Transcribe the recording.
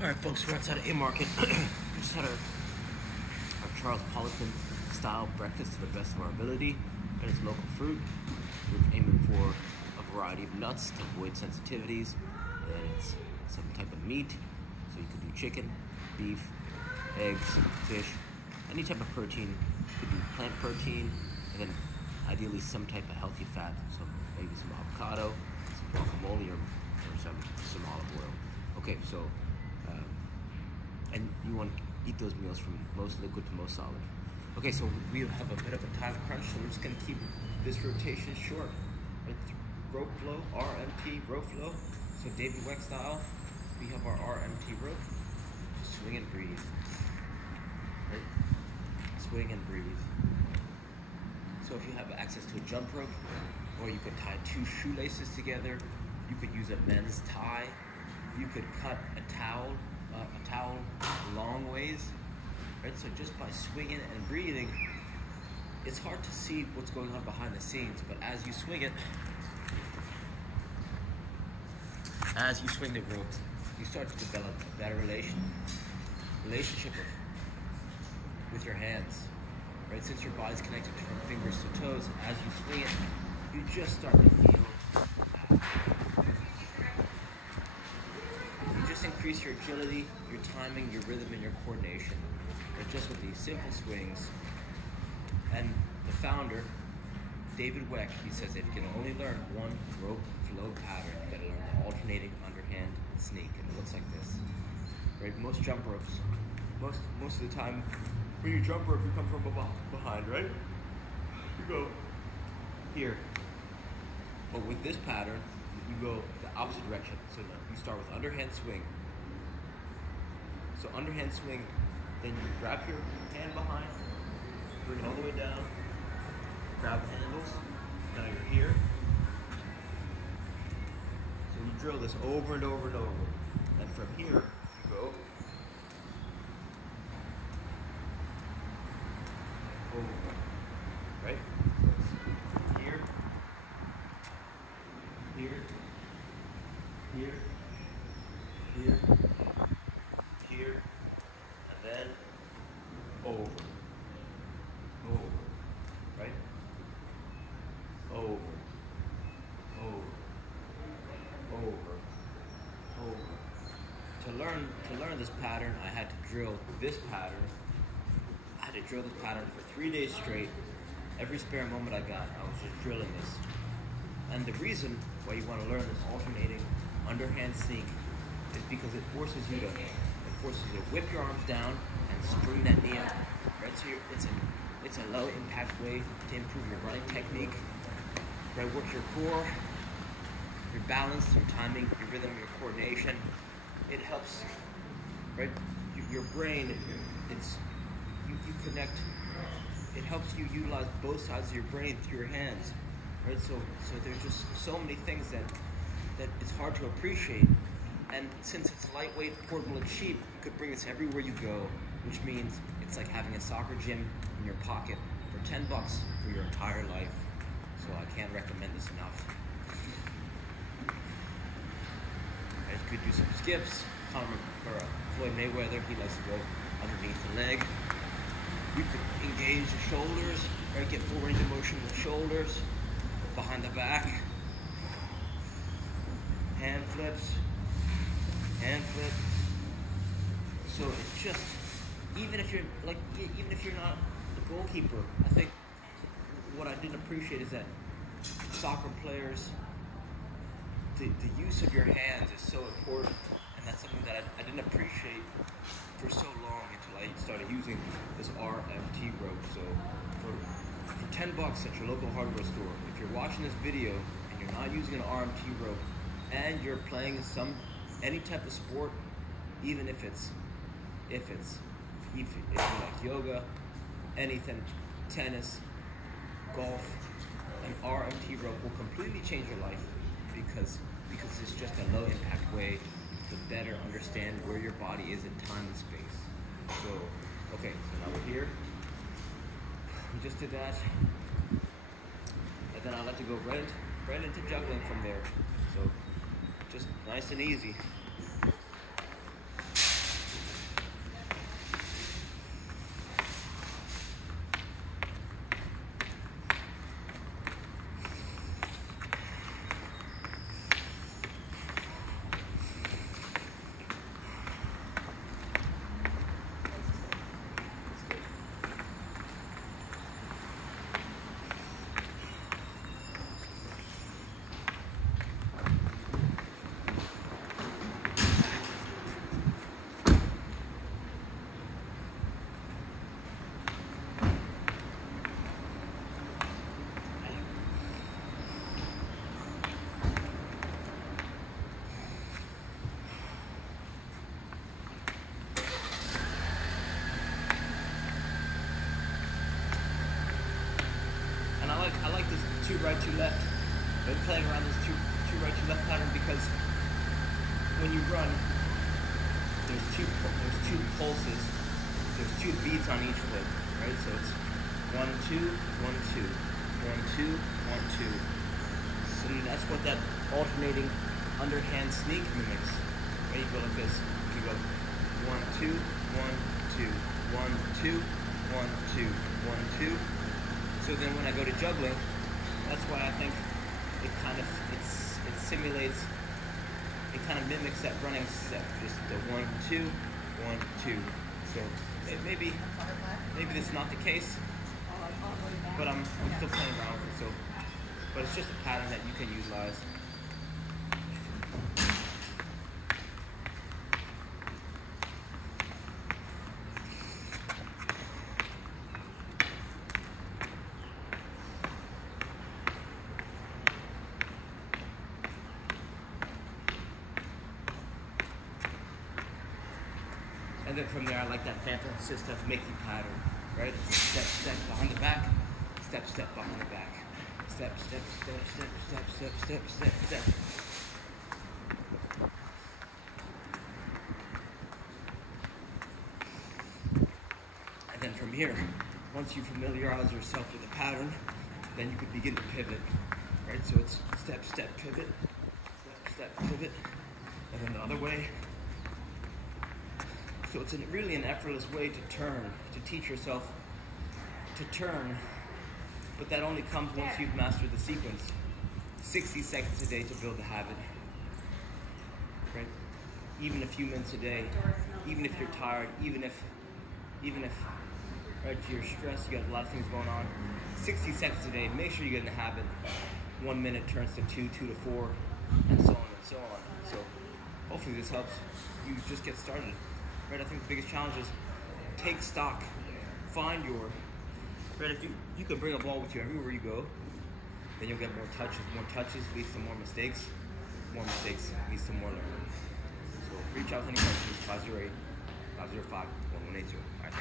Alright folks, we're outside of Amarket. We just had our Charles Poliquin style breakfast to the best of our ability. And it's local fruit. We're aiming for a variety of nuts to avoid sensitivities. And it's some type of meat. So you could do chicken, beef, eggs, fish, any type of protein. You could do plant protein, and then ideally some type of healthy fat. So maybe some avocado, some guacamole, or some olive oil. Okay, so and you want to eat those meals from most liquid to most solid. Okay, so we have a bit of a time crunch, so we're just going to keep this rotation short. Right? Rope flow, RMT rope flow. So David Weck style, we have our RMT rope. Just swing and breathe. Right? Swing and breathe. So if you have access to a jump rope, or you could tie two shoelaces together, you could use a men's tie. You could cut a towel long ways, right? So just by swinging and breathing, it's hard to see what's going on behind the scenes, but as you swing it, as you swing the rope, you start to develop a better relationship with your hands, right? Since your body's connected from fingers to toes, as you swing it, you just start to feel increase your agility, your timing, your rhythm, and your coordination. But just with these simple swings. And the founder, David Weck, he says if you can only learn one rope flow pattern, you gotta learn the alternating underhand sneak. And it looks like this. Right? Most jump ropes, most of the time, when you jump rope, you come from behind, right? You go here. But with this pattern, you go the opposite direction. So now you start with underhand swing. So underhand swing, then you wrap your hand behind, bring it all the way down, grab the handles, now you're here. So you drill this over and over and over. And from here, you go over, right? Here, here, here, here, and then over, right? Over. To learn this pattern, I had to drill this pattern. I had to drill this pattern for 3 days straight. Every spare moment I got, I was just drilling this. And the reason why you want to learn this alternating underhand sneak is because it forces you to whip your arms down and spring that knee up. Right, so it's a low impact way to improve your running technique. Right, work your core, your balance, your timing, your rhythm, your coordination. It helps, right? Your brain, you connect. It helps you utilize both sides of your brain through your hands. Right, so there's just so many things that it's hard to appreciate. And since it's lightweight, portable, and cheap, you could bring this everywhere you go, which means it's like having a soccer gym in your pocket for $10 for your entire life. So I can't recommend this enough. You guys could do some skips. Floyd Mayweather, he likes to go underneath the leg. You could engage the shoulders, right? Get full range of motion with shoulders. Behind the back, hand flips, so it's just, even if you're not the goalkeeper, I think what I didn't appreciate is that soccer players, the use of your hands is so important, and that's something that I didn't appreciate for so long until I started using this RMT rope. So for $10 at your local hardware store, if you're watching this video and you're not using an RMT rope and you're playing any type of sport, even if you like yoga, anything, tennis, golf, an RMT rope will completely change your life because it's just a low impact way to better understand where your body is in time and space. So, okay, so now we're here. We just did that. And then I like to go right into juggling from there. So just nice and easy. right, two left. I've been playing around this two right, two left pattern because when you run, there's two pulses, there's two beats on each foot, right? So it's 1, 2, 1, 2, 1, 2, 1, 2. So that's what that alternating underhand sneak mimics. Right? You go like this. You go 1, 2, 1, 2, 1, 2, 1, 2, 1, 2. So then when I go to juggling, that's why I think it simulates, it kind of mimics that running step, just the 1, 2, 1, 2. So maybe this is not the case, but I'm still playing around with it. So, but it's just a pattern that you can utilize. And then from there, I like that phantom system making pattern, right? It's step, step behind the back, step, step behind the back, step, step, step, step, step, step, step, step, step. And then from here, once you familiarize yourself with the pattern, then you can begin to pivot, right? So it's step, step, pivot, step, step, pivot, and then the other way. So it's really an effortless way to turn, to teach yourself to turn, but that only comes once you've mastered the sequence. 60 seconds a day to build a habit, right? Even a few minutes a day, even if you're tired, even if right, you're stressed, you got a lot of things going on. 60 seconds a day, make sure you get in the habit. 1 minute turns to 2, 2 to 4, and so on and so on. So hopefully this helps you just get started. Right, I think the biggest challenge is take stock, find your, right, if you can bring a ball with you everywhere you go, then you'll get more touches leads to more mistakes leads to more learning. So reach out to any questions, 508-505-1182. All right.